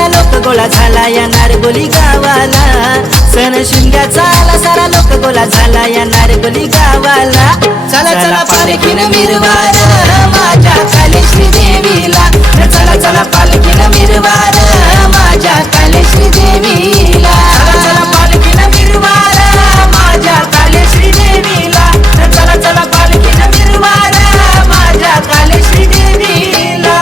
सारा लोक गोळा झाला या नारगोली गावाला. सण शिमग्याचा आला सारा लोक गोळा झाला या नारगोली गावाला. चला चला पालखीनं मिरवार माझ्या कालेश्री देवीला. चला चला पालखीनं मिरवार माझ्या कालेश्री देवीला. चला चला पालखीनं मिरवार माझ्या कालेश्री देवीला. चला चला पालखीनं मिरवार माझ्या कालेश्री देवीला.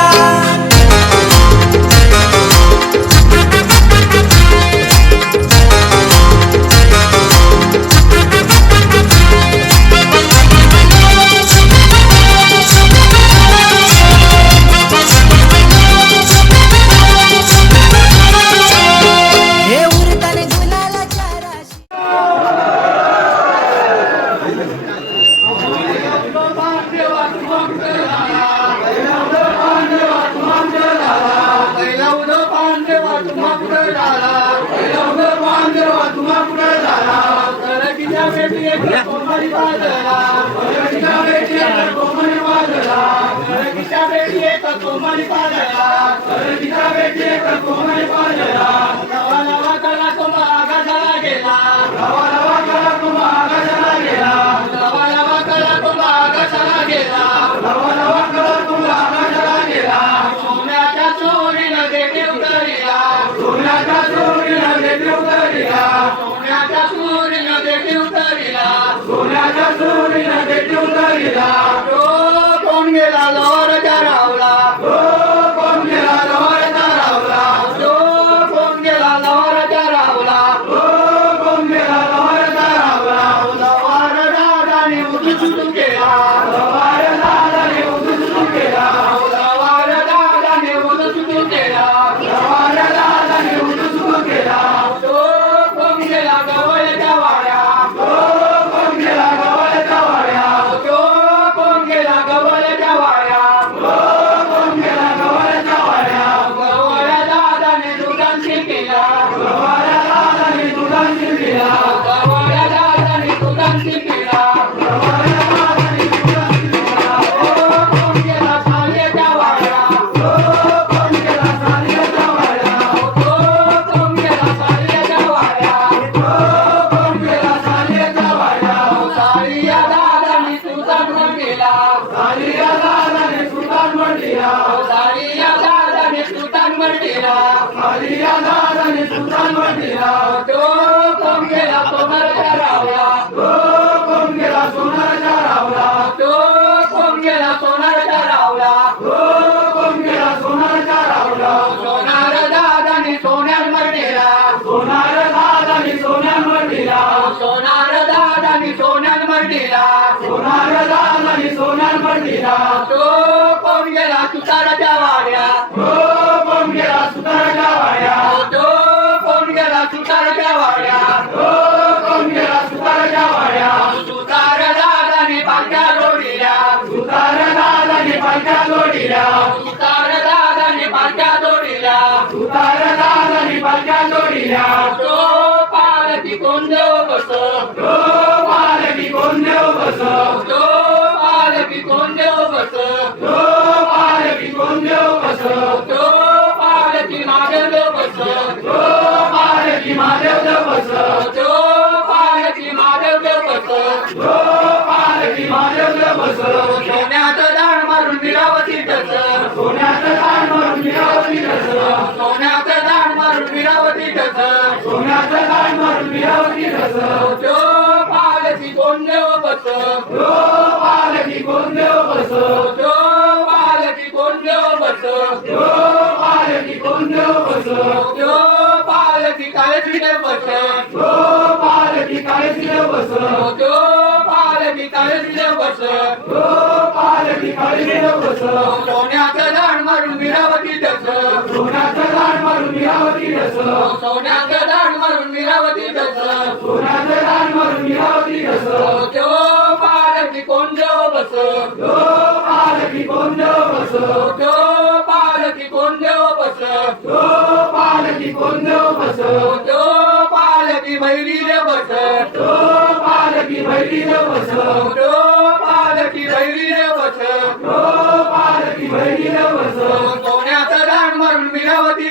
सोन्याचं दान मारून मिरावती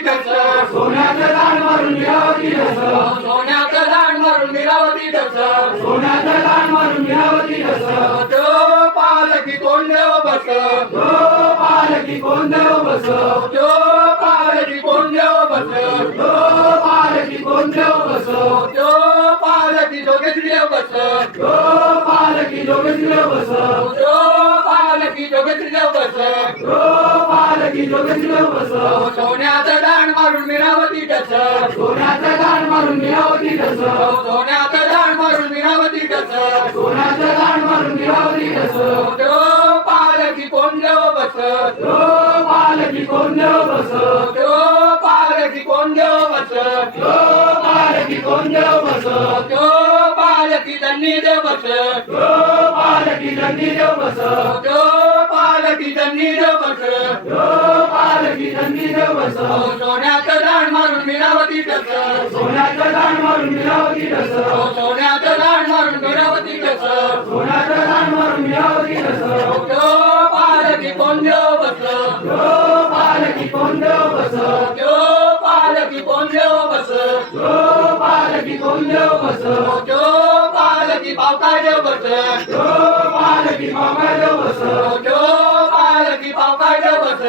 मिरावती ढस सोन्याचं दाण मारून मिरावती ढस सोन्याचं दाण मारून मिरावती ढस तो पालकी कोण देव बस पालकी कोण देव बस तो पालकी कोण देव बस पालकी कोण देव बस तो पालकी जोगेश्वरी देव बस पालकी जोगेश्वरी देव बस तो पालकी जोगेश्वरी देव बस पालकी जोगेश्वरी देव बस सोन्याचं दाण मारून मिरावती ढस सोन्याचं दाण मारून मिरावती ढस सोन्याचं दाण मारून मिरावती ढस सोन्याचं दाण मारून मिरावती ढस तो पालकी कोण देव बस पालकी कोण देव बस तो पालकी कोण देव बस पालकी कोण देव बस तो पालकी धन्नी देव बस पालकी दंडी देव बस तो पालकी धन्नी देव बस पालकी दंडी देव बस सोन्याचं दाण मारून मिरावती ढस सोन्याचं दाण मारून मिरावती ढस सोन्याचं दाण मारून मिरावती ढस सोन्याचं दाण मारून मिरावती ढस तो पालकी कोण देव बस पालकी कोण देव बस तो पालकी कोण देव बस पालकी कोण देव बस तो पालकी पावकार देव बस पालकी बाबा देव बस तो पालकी पावकार देव बस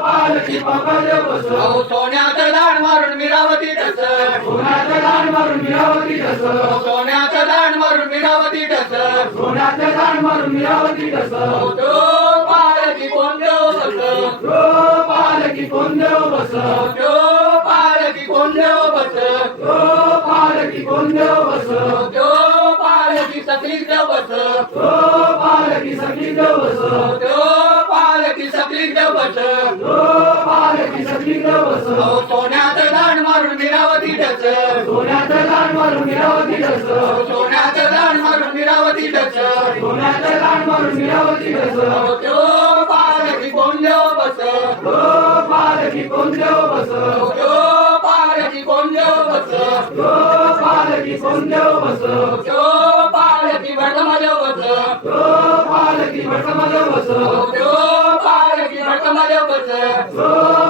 पालकी बाबा देव बस सोन्याचं दाण मारून मिरावती ढस सोन्याचं दाण मारून मिरावती ढस सोन्याचं दाण मारून मिरावती ढस सोन्याचं दाण मारून मिरावती ढस तो पालकी कोण देव बस पालकी कोण देव बस तो पालकी कोण देव बस पालकी कोण देव बस तो पालकी सकली देव बस पालकी सखी देव बस तो पालकी सकली देव बस पालकी सखी देव बस सोन्याचं दाण मारून मिरावती ढस सोन्याचं दाण मारून मिरावती ढस सोन्याचं दाण मारून मिरावती ढस सोन्याचं दाण मारून मिरावती ढस तो पालकी कोण देव बस पालकी कोण देव बस तो पालकी कोण देव बस पालकी कोण देव बस तो पालकी भटकमा देव बस पालकी भटकमा देव बस तो पालकी भटकमा देव बस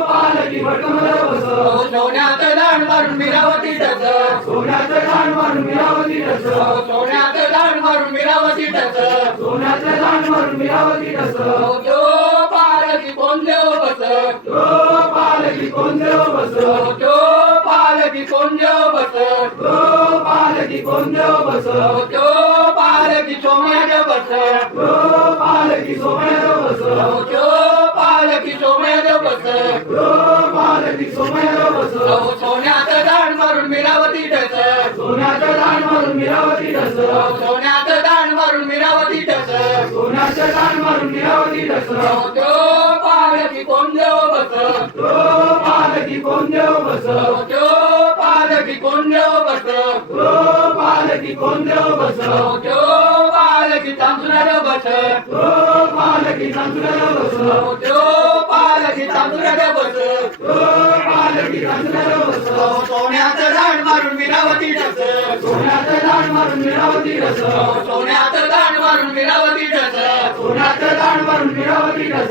पालकी भटकमा देव बस सोन्याचं दाण मारून मिरावती ढस सोन्याचं दाण मारून मिरावती ढस सोन्याचं दाण मारून मिरावती ढस सोन्याचं दाण मारून मिरावती ढस तो पालकी कोण देव बस पालकी कोण देव बस तो पालकी कोण देव बस पालकी कोण देव बस तो पालकी सोम्या देव बस पालकी सोमया देव बस तो पालकी सोम्या देव बस पालकी सोमया देव बस सोन्याचं दाण मारून मिरावती ढस सोन्याचं दाण मारून मिरावती ढस सोन्याचं दाण मारून मिरावती ढस सोन्याचं दाण मारून मिरावती ढस तो पालकी कोण देव बस पालकी कोण देव बस तो पालकी कोण देव बस पालकी कोण देव बस तो पालकी तांसुरा देव बस पालकी तांदुळा देव बस तो पालकी तांसुरा देव बस पालकी तांदुळा देव बस सोन्याचं दाण मारून मिरावती ढस सोन्याचं दाण मारून मिरावती ढस सोन्याचं दाण मारून मिरावती ढस सोन्याचं दाण मारून मिरावती ढस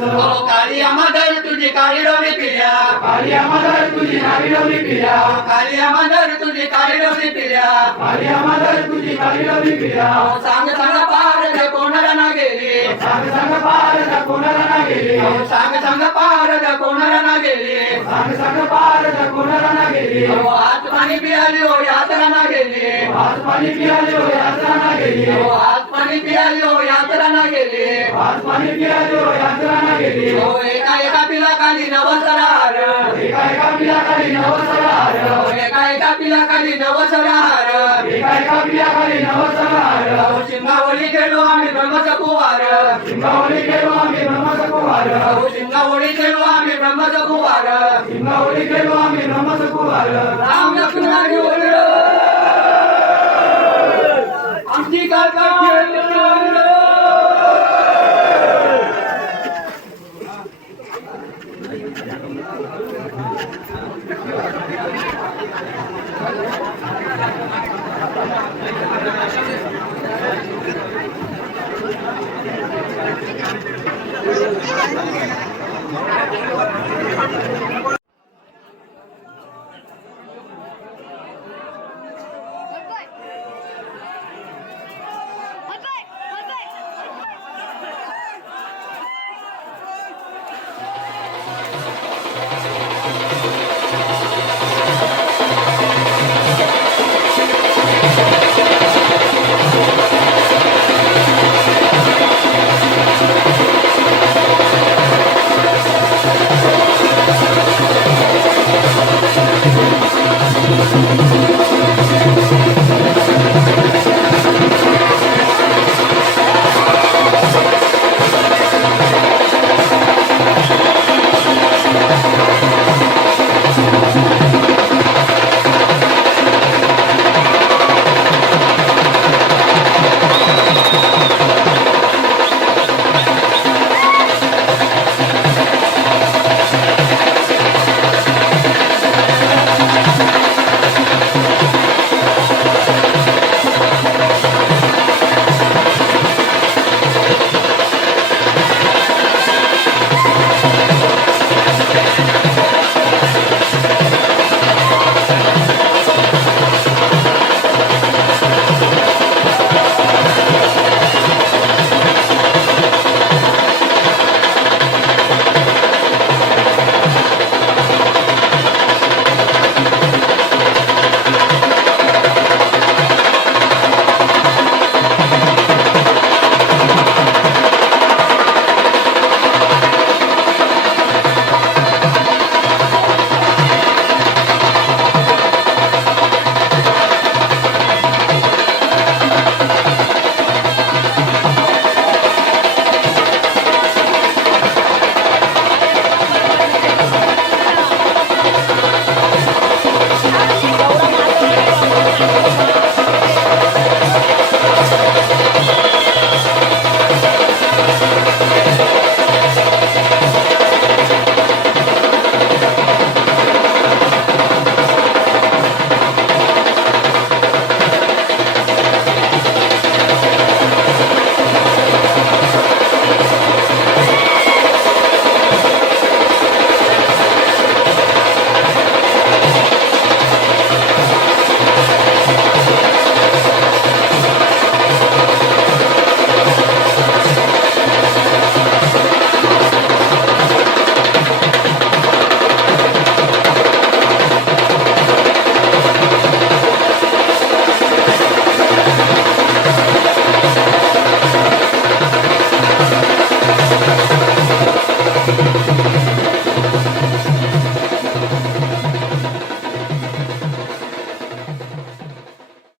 काळी आमादर तुझी काळी डोली पिल्या काली आम्हाला तुझी नावी लावली पिया काळी आमादर तुझी काळी डोली पिल्या काली आम्हाला तुझी काली लावली पिया सांग सांग पार ग कोणाला ना गेली सांग सांग पार जा कोणाला ना गेली सांग सांग पार ग कोणाला ना गेली सांग सांग पार जा कोणाला ना गेली हात पाणी पियाली हो यात्रा ना गेली आज पाणी पियाले हो यात्रा ना गेली हात पाणी पियाली हो यात्रा ना गेली आज पाणी पियाले हो यात्रा ना गेली एका एका पिला खाली नवसरार एका एका पिया खाली नवसरार एका पिला खाली नवसरार एका पिया खाली नवसरार शिंगावली गेलो आम्ही ब्रह्मचा कुवार सिंगावली गेलो आम्ही ब्रह्माचा कुवार शिंगावली गेलो आम्ही ब्रह्मचा कुवार सिंगावली गेलो आम्ही ब्रह्माचा कुवार राम लक्ष्मण घेऊन आमची काका Thank you.